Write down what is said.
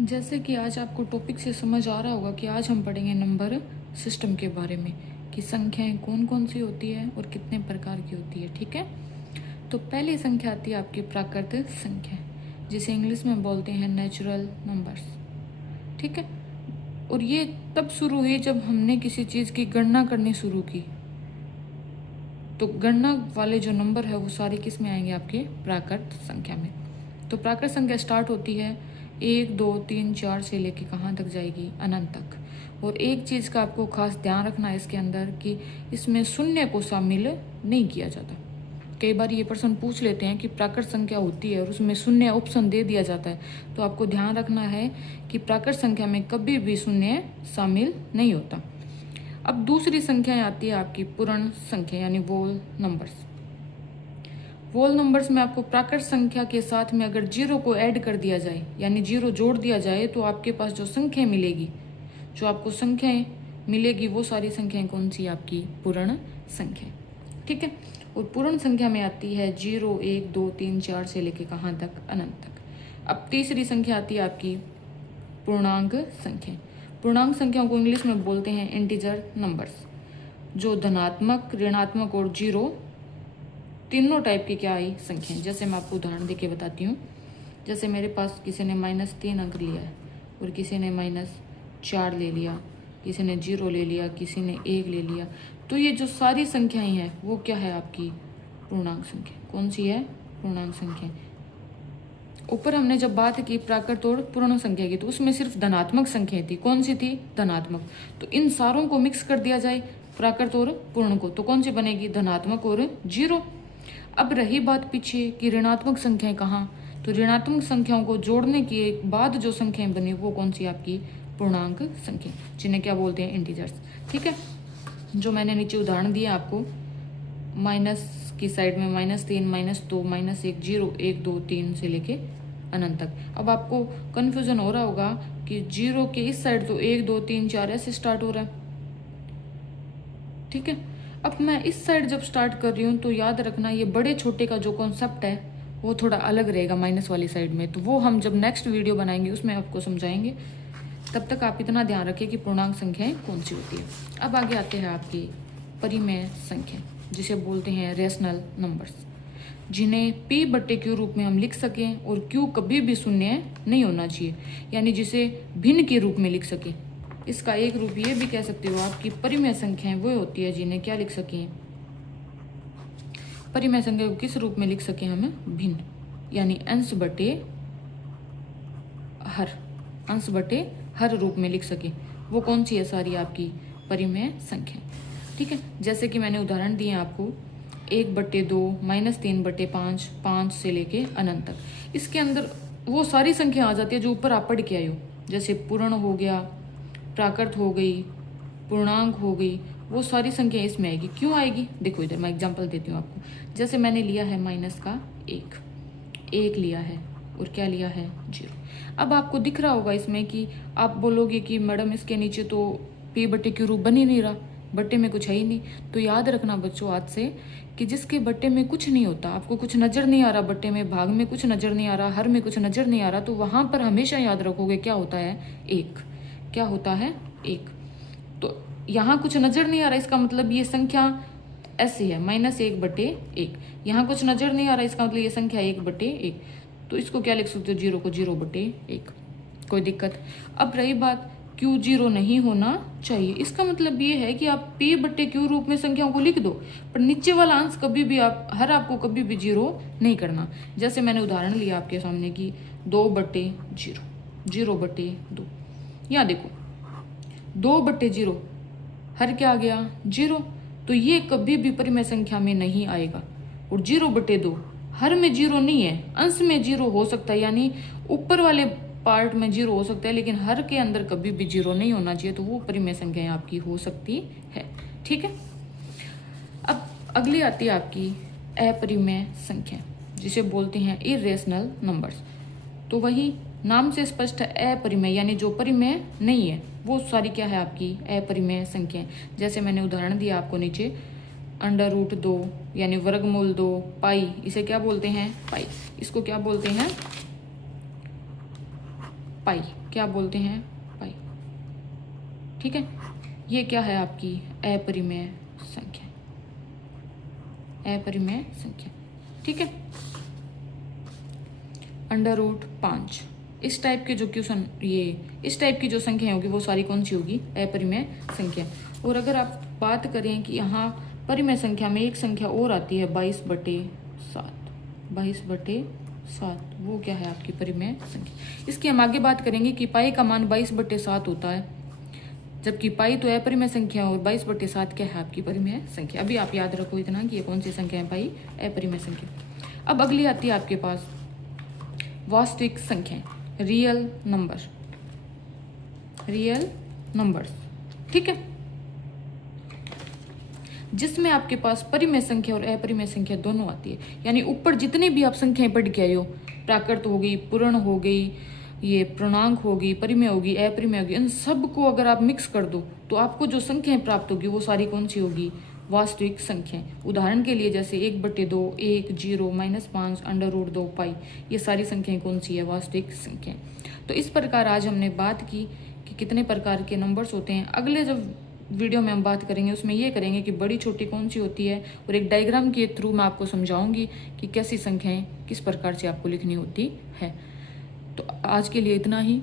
जैसे कि आज आपको टॉपिक से समझ आ रहा होगा कि आज हम पढ़ेंगे नंबर सिस्टम के बारे में कि संख्याएं कौन कौन सी होती है और कितने प्रकार की होती है। ठीक है, तो पहली संख्या आती है आपकी प्राकृतिक संख्या, जिसे इंग्लिश में बोलते हैं नेचुरल नंबर्स। ठीक है, और ये तब शुरू हुई जब हमने किसी चीज़ की गणना करनी शुरू की। तो गणना वाले जो नंबर है वो सारे किस में आएंगे? आपके प्राकृत संख्या में। तो प्राकृत संख्या स्टार्ट होती है 1 2 3 4 से लेके कहाँ तक जाएगी? अनंत तक। और एक चीज़ का आपको खास ध्यान रखना है इसके अंदर कि इसमें शून्य को शामिल नहीं किया जाता। कई बार ये प्रश्न पूछ लेते हैं कि प्राकृत संख्या होती है और उसमें शून्य ऑप्शन दे दिया जाता है, तो आपको ध्यान रखना है कि प्राकृत संख्या में कभी भी शून्य शामिल नहीं होता। अब दूसरी संख्या आती है आपकी पूर्ण संख्या यानी वोल नंबर्स। वोल नंबर्स में आपको प्राकृत संख्या के साथ में अगर जीरो को ऐड कर दिया जाए यानी जीरो जोड़ दिया जाए तो आपके पास जो संख्या मिलेगी, जो आपको संख्याएं मिलेगी वो सारी संख्याएं कौन सी? आपकी पूर्ण संख्या। ठीक है, और पूर्ण संख्या में आती है 0 1 2 3 4 से लेके कहाँ तक? अनंत तक। अब तीसरी संख्या आती है आपकी पूर्णांक संख्या। पूर्णांक संख्याओं को इंग्लिश में बोलते हैं इंटीजर नंबर्स, जो धनात्मक, ऋणात्मक और जीरो तीनों टाइप की क्या आई? संख्या। जैसे मैं आपको उदाहरण देके बताती हूँ। जैसे मेरे पास किसी ने -3 अंक लिया है और किसी ने -4 ले लिया, किसी ने 0 ले लिया, किसी ने 1 ले लिया। तो ये जो सारी संख्याएं हैं वो क्या है? आपकी पूर्णांक संख्या। कौन सी है? पूर्णांक संख्या। ऊपर हमने जब बात की प्राकृत और पूर्ण संख्या की, तो उसमें सिर्फ धनात्मक संख्या थी। कौन सी थी? धनात्मक। तो इन सारों को मिक्स कर दिया जाए प्राकृत और पूर्ण को, तो कौन सी बनेगी? धनात्मक और जीरो। अब रही बात पीछे कि ऋणात्मक संख्याएं कहाँ, तो ऋणात्मक संख्याओं को जोड़ने के बाद जो संख्याएं बनी वो कौन सी? आपकी पूर्णांक संख्या, जिन्हें क्या बोलते हैं? इंटीजर्स। ठीक है, जो मैंने नीचे उदाहरण दिया आपको, माइनस की साइड में -3 -2 -1 0 1 2 3 से लेके अनंत तक। अब आपको कंफ्यूजन हो रहा होगा कि जीरो के इस साइड तो 1 2 3 4 ऐसे स्टार्ट हो रहा है। ठीक है, अब मैं इस साइड जब स्टार्ट कर रही हूँ तो याद रखना ये बड़े छोटे का जो कॉन्सेप्ट है वो थोड़ा अलग रहेगा माइनस वाली साइड में। तो वो हम जब नेक्स्ट वीडियो बनाएंगे उसमें आपको समझाएंगे। तब तक आप इतना ध्यान रखिए कि पूर्णांक संख्याएं कौन सी होती है। अब आगे आते हैं आपकी परिमेय संख्या, जिसे बोलते हैं रेशनल नंबर्स, जिन्हें p/q रूप में हम लिख सकें और q कभी भी शून्य नहीं होना चाहिए, यानी जिसे भिन्न के रूप में लिख सकें। इसका एक रूप ये भी कह सकते हो आपकी परिमेय संख्याएं वो होती है जिन्हें क्या लिख सकें? परिमेय संख्या को किस रूप में लिख सकें? हमें भिन्न, यानी अंश बटे हर रूप में लिख सके। वो कौन सी है? सारी आपकी परिमेय संख्या। ठीक है, जैसे कि मैंने उदाहरण दिए आपको 1/2 -3/5 5 से लेके अनंत तक। इसके अंदर वो सारी संख्या आ जाती है जो ऊपर आप पढ़ के आए हो, जैसे पूर्ण हो गया, प्राकृत हो गई, पूर्णांक हो गई, वो सारी संख्या इसमें आएगी। क्यों आएगी? देखो इधर मैं एग्जांपल देती हूँ आपको। जैसे मैंने लिया है -1 लिया है और क्या लिया है? 0। अब आपको दिख रहा होगा इसमें कि आप बोलोगे कि मैडम इसके नीचे तो p/q रूप बन ही नहीं रहा, बट्टे में कुछ है ही नहीं। तो याद रखना बच्चों आज से कि जिसके बट्टे में कुछ नहीं होता, आपको कुछ नजर नहीं आ रहा, बट्टे में भाग में कुछ नजर नहीं आ रहा, हर में कुछ नजर नहीं आ रहा, तो वहां पर हमेशा याद रखोगे क्या होता है? 1। क्या होता है? 1। तो यहाँ कुछ नजर नहीं आ रहा, इसका मतलब ये संख्या ऐसी है -1/1। यहाँ कुछ नजर नहीं आ रहा, इसका मतलब ये संख्या 1/1। तो इसको क्या लिख सकते हो? 0 को 0/1। कोई दिक्कत? अब रही बात q 0 नहीं होना चाहिए, इसका मतलब ये है कि आप p/q रूप में संख्याओं को लिख दो, पर नीचे वाला अंश कभी भी आपको कभी भी 0 नहीं करना। जैसे मैंने उदाहरण लिया आपके सामने की 2/0 0/2। यहाँ देखो 2/0 हर क्या आ गया? 0। तो ये कभी भी परिमेय संख्या में नहीं आएगा। और 0/2 हर में 0 नहीं है, अंश में 0 हो सकता है, यानी ऊपर वाले पार्ट में 0 हो सकता है, लेकिन हर के अंदर कभी भी 0 नहीं होना चाहिए। तो वो परिमेय संख्याएं आपकी हो सकती है। ठीक है, अब अगली आती है आपकी अपरिमेय संख्या, जिसे बोलते हैं इरेशनल नंबर्स। तो वही नाम से स्पष्ट है, अपरिमेय यानी जो परिमेय नहीं है वो सारी क्या है? आपकी अपरिमेय संख्याएं। जैसे मैंने उदाहरण दिया आपको नीचे, √2 यानी वर्गमूल 2, पाई, इसे क्या बोलते हैं? पाई। इसको क्या बोलते हैं? पाई, क्या बोलते हैं, पाई। ठीक है, ये क्या है आपकी अपरिमेय संख्या, अपरिमेय संख्या। ठीक है, √5 इस टाइप के जो क्वेश्चन, ये इस टाइप की जो संख्या होगी वो सारी कौन सी होगी, अपरिमेय संख्या। और अगर आप बात करें कि यहाँ परिमेय संख्या में एक संख्या और आती है 22/7, 22/7 वो क्या है आपकी परिमेय संख्या। इसकी हम आगे बात करेंगे कि पाई का मान 22/7 होता है, जबकि पाई तो अपरिमेय संख्या और 22/7 क्या है आपकी परिमेय संख्या। अभी आप याद रखो इतना कि ये कौन सी संख्या है, पाई अपरिमेय संख्या। अब अगली आती है आपके पास वास्तविक संख्या, रियल नंबर, रियल नंबर्स। ठीक है, जिसमें आपके पास परिमेय संख्या और अपरिमेय संख्या दोनों आती है। यानी ऊपर जितने भी आप संख्याएं पढ़ के आए हो, प्राकृत हो गई, पूर्ण हो गई, ये पूर्णांक होगी, परिमेय होगी, अपरिमेय होगी, इन सब को अगर आप मिक्स कर दो तो आपको जो संख्याएं प्राप्त होगी वो सारी कौन सी होगी, वास्तविक संख्याएं। उदाहरण के लिए जैसे 1/2, 1, 0, -5, √2 पाई, ये सारी संख्याएं कौन सी है, वास्तविक संख्याएं। तो इस प्रकार आज हमने बात की कि कितने प्रकार के नंबर्स होते हैं। अगले जब वीडियो में हम बात करेंगे उसमें ये करेंगे कि बड़ी छोटी कौन सी होती है, और एक डायग्राम के थ्रू मैं आपको समझाऊंगी कि कैसी संख्याएं किस प्रकार से आपको लिखनी होती है। तो आज के लिए इतना ही।